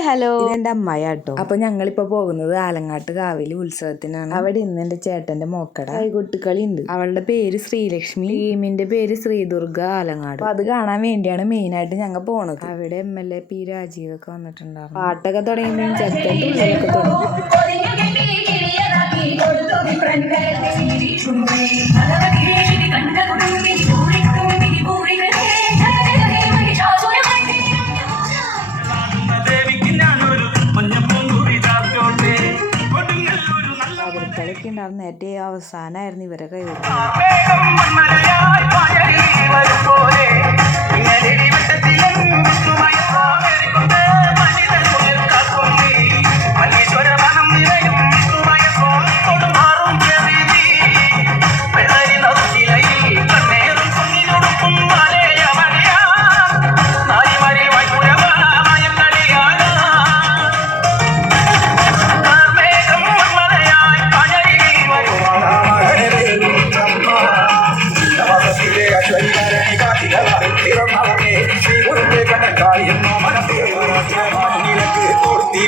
Hello, ഇതെന്റെ അമ്മായിട്ടോ. അപ്പൊ ഞങ്ങളിപ്പോ പോകുന്നത് ആലങ്ങാട്ട് കാവില് ഉത്സവത്തിനാണ്. അവിടെ ഇന്ന് എന്റെ ചേട്ടന്റെ മോക്കട കൈകൊട്ടുകളി ഉണ്ട്. അവളുടെ പേര് ശ്രീലക്ഷ്മി, ടീമിന്റെ പേര് ശ്രീദുർഗ ആലങ്ങാട്. അപ്പൊ അത് കാണാൻ വേണ്ടിയാണ് മെയിൻ ആയിട്ട് ഞങ്ങൾ പോണത്. അവിടെ MLA P രാജീവ് ഒക്കെ വന്നിട്ടുണ്ടായിരുന്നു. പാട്ടൊക്കെ തുടങ്ങിയപ്പോൾ ചെറുക്കൻ്റെ ഉള്ളിലൊക്കെ തുടങ്ങി. അവരുക്കളൊക്കെ ഉണ്ടായിരുന്നു. ഏറ്റവും അവസാനമായിരുന്നു ഇവരെ കൈകൊടുക്കുന്നത്.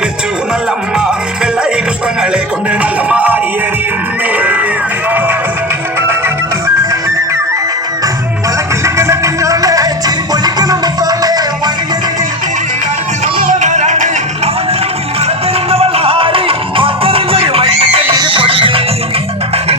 ിച്ചു നല്ലമ്മ